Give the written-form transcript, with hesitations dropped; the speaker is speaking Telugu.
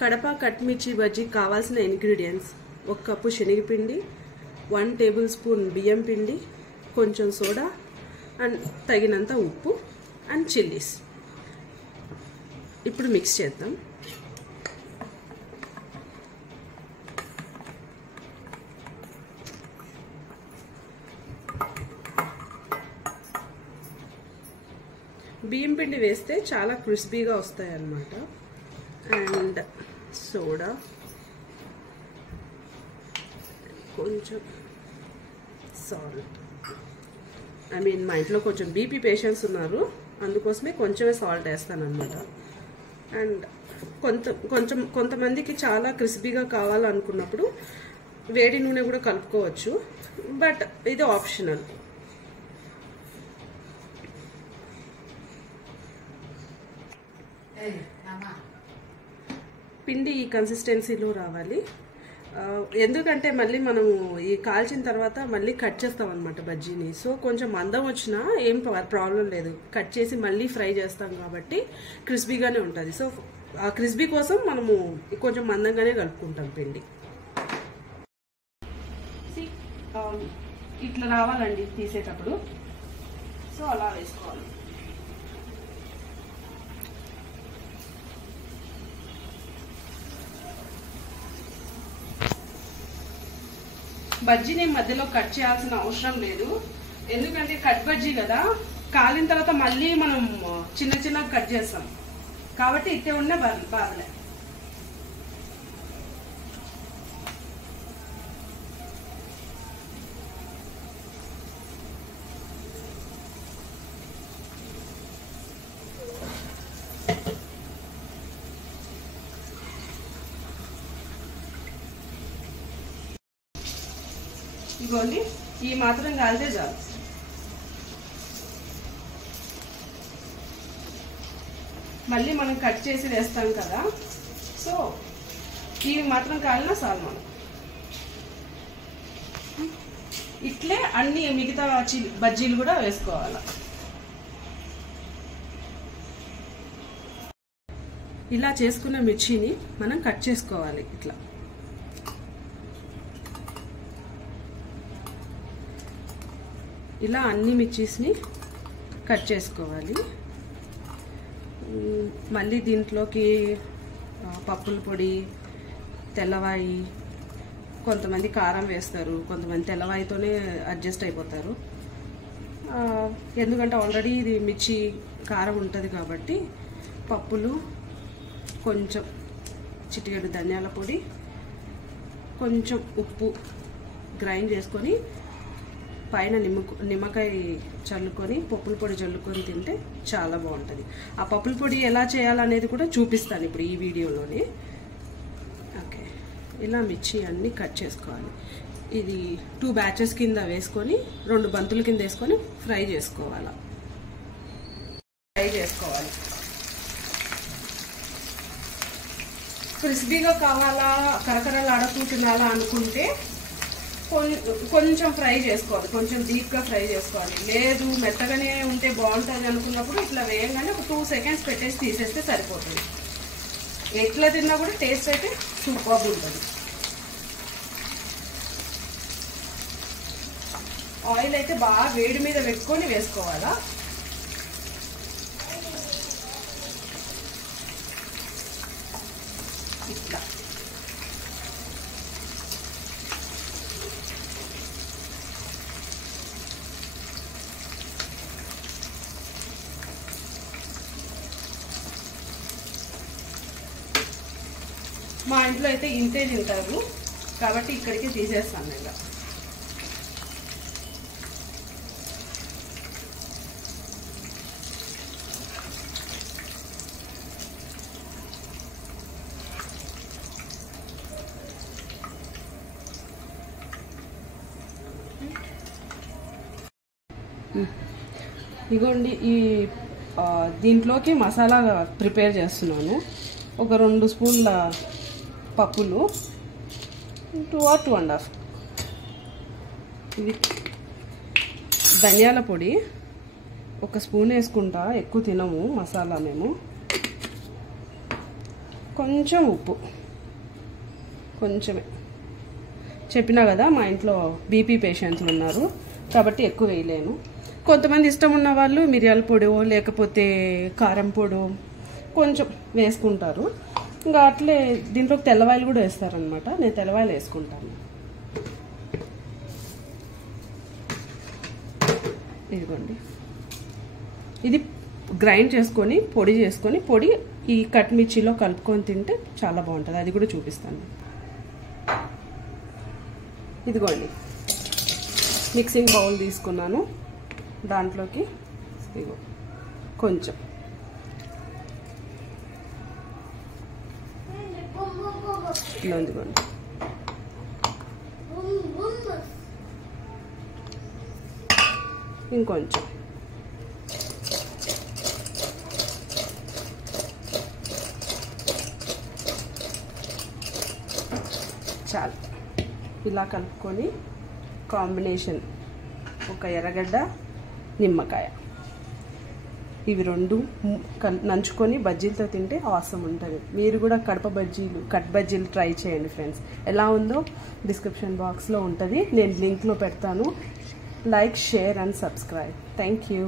కడప కట్మిర్చి బజ్జీ కావాల్సిన ఇంగ్రీడియంట్స్ 1 కప్పు శనగపిండి, 1 టేబుల్ స్పూన్ బియ్యం పిండి, కొంచెం సోడా అండ్ తగినంత ఉప్పు అండ్ చిల్లీస్. ఇప్పుడు మిక్స్ చేద్దాం. బియ్యం పిండి వేస్తే చాలా క్రిస్పీగా వస్తాయి అన్నమాట. అండ్ సోడా, కొంచెం సాల్ట్. మా ఇంట్లో కొంచెం బీపీ పేషెంట్స్ ఉన్నారు, అందుకోసమే కొంచెమే సాల్ట్ వేస్తాను అన్నమాట. అండ్ కొంతమందికి చాలా క్రిస్పీగా కావాలనుకున్నప్పుడు వేడి నూనె కూడా కలుపుకోవచ్చు, బట్ ఇది ఆప్షనల్. పిండి ఈ కన్సిస్టెన్సీలో రావాలి. ఎందుకంటే మళ్ళీ మనము ఈ కాల్చిన తర్వాత మళ్ళీ కట్ చేస్తాం అనమాట బజ్జీని. సో కొంచెం మందం వచ్చినా ఏం ప్రాబ్లం లేదు, కట్ చేసి మళ్ళీ ఫ్రై చేస్తాం కాబట్టి క్రిస్పీగానే ఉంటుంది. సో ఆ క్రిస్పీ కోసం మనము కొంచెం మందంగానే కలుపుకుంటాం పిండి. ఇట్లా రావాలండి తీసేటప్పుడు. సో అలా వేసుకోవాలి. బజ్జీని మధ్యలో కట్ చేయాల్సిన అవసరం లేదు, ఎందుకంటే కట్ బజ్జీ కదా, కాలిన తర్వాత మళ్ళీ మనం చిన్న చిన్న కట్ చేస్తాం కాబట్టి ఇట్టే ఉన్న బాధలే. ఇగోండి, ఈ మాత్రం కాలితే చాలు. మళ్ళీ మనం కట్ చేసి వేస్తాం కదా, సో ఈ మాత్రం కాలినా చాలు. మనం ఇట్లే అన్ని మిగతా బజ్జీలు కూడా వేసుకోవాలి. ఇలా చేసుకున్న మిర్చిని మనం కట్ చేసుకోవాలి. ఇట్లా ఇలా అన్ని మిర్చీస్ని కట్ చేసుకోవాలి. మళ్ళీ దీంట్లోకి పప్పుల పొడి, తెల్లవాయి, కొంతమంది కారం వేస్తారు, కొంతమంది తెల్లవాయితోనే అడ్జస్ట్ అయిపోతారు. ఎందుకంటే ఆల్రెడీ ఇది మిర్చి కారం ఉంటుంది కాబట్టి పప్పులు, కొంచెం చిటికెడు ధనియాల పొడి, కొంచెం ఉప్పు గ్రైండ్ చేసుకొని పైన నిమ్మకాయ చల్లుకొని పప్పుల పొడి చల్లుకొని తింటే చాలా బాగుంటుంది. ఆ పప్పుల పొడి ఎలా చేయాలనేది కూడా చూపిస్తాను ఇప్పుడు ఈ వీడియోలోనే. ఓకే, ఇలా మిర్చి అన్నీ కట్ చేసుకోవాలి. ఇది 2 బ్యాచెస్ కింద వేసుకొని 2 బంతుల కింద వేసుకొని ఫ్రై చేసుకోవాలి. క్రిస్పీగా కావాలా, కరకరలాడుతూ తినాలా అనుకుంటే కొంచెం ఫ్రై చేసుకోవాలి, కొంచెం డీప్గా ఫ్రై చేసుకోవాలి. లేదు మెత్తగానే ఉంటే బాగుంటుంది అనుకున్నప్పుడు ఇట్లా వేయగానే ఒక 2 సెకండ్స్ పెట్టేసి తీసేస్తే సరిపోతుంది. ఎట్లా తిన్నా కూడా టేస్ట్ అయితే సూపర్గా ఉంటుంది. ఆయిల్ అయితే బాగా వేడి మీద పెట్టుకొని వేసుకోవాలా. ఇట్లా మా ఇంట్లో అయితే ఇంతే తింటారు కాబట్టి ఇక్కడికి తీసేస్తాను ఇలా. ఇగోండి, ఈ దీంట్లోకి మసాలా ప్రిపేర్ చేస్తున్నాను. ఒక 2 స్పూన్ల పప్పులు, 2 or 2.5. ఇది ధనియాల పొడి 1 స్పూన్ వేసుకుంటా, ఎక్కువ తినము మసాలా మేము. కొంచెం ఉప్పు, కొంచెమే. చెప్పినా కదా మా ఇంట్లో బీపీ పేషెంట్లు ఉన్నారు కాబట్టి ఎక్కువ వేయలేను. కొంతమంది ఇష్టం ఉన్న వాళ్ళు మిరియాల పొడి లేకపోతే కారం పొడి కొంచెం వేసుకుంటారు. ఇంకా అట్లే దీంట్లోకి తెల్లవాయలు కూడా వేస్తారనమాట. నేను తెల్లవాయలు వేసుకుంటాను. ఇదిగోండి, ఇది గ్రైండ్ చేసుకొని పొడి ఈ కట్ మిర్చిలో కలుపుకొని తింటే చాలా బాగుంటుంది. అది కూడా చూపిస్తాను. ఇదిగోండి, మిక్సింగ్ బౌల్ తీసుకున్నాను. దాంట్లోకి ఇదిగో కొంచెం ఇలా ఇదిగోండి, ఇంకొంచెం, చాలు. ఇలా కలుపుకొని కాంబినేషన్ ఒక ఎర్రగడ్డ, నిమ్మకాయ, ఇవి రెండు నంచుకొని బజ్జీలతో తింటే ఆసమ్ ఉంటుంది. మీరు కూడా కట్ బజ్జీలు ట్రై చేయండి ఫ్రెండ్స్. ఎలా ఉందో డిస్క్రిప్షన్ బాక్స్లో ఉంటుంది. నేను లింక్లో పెడతాను. Like, share and subscribe. Thank you.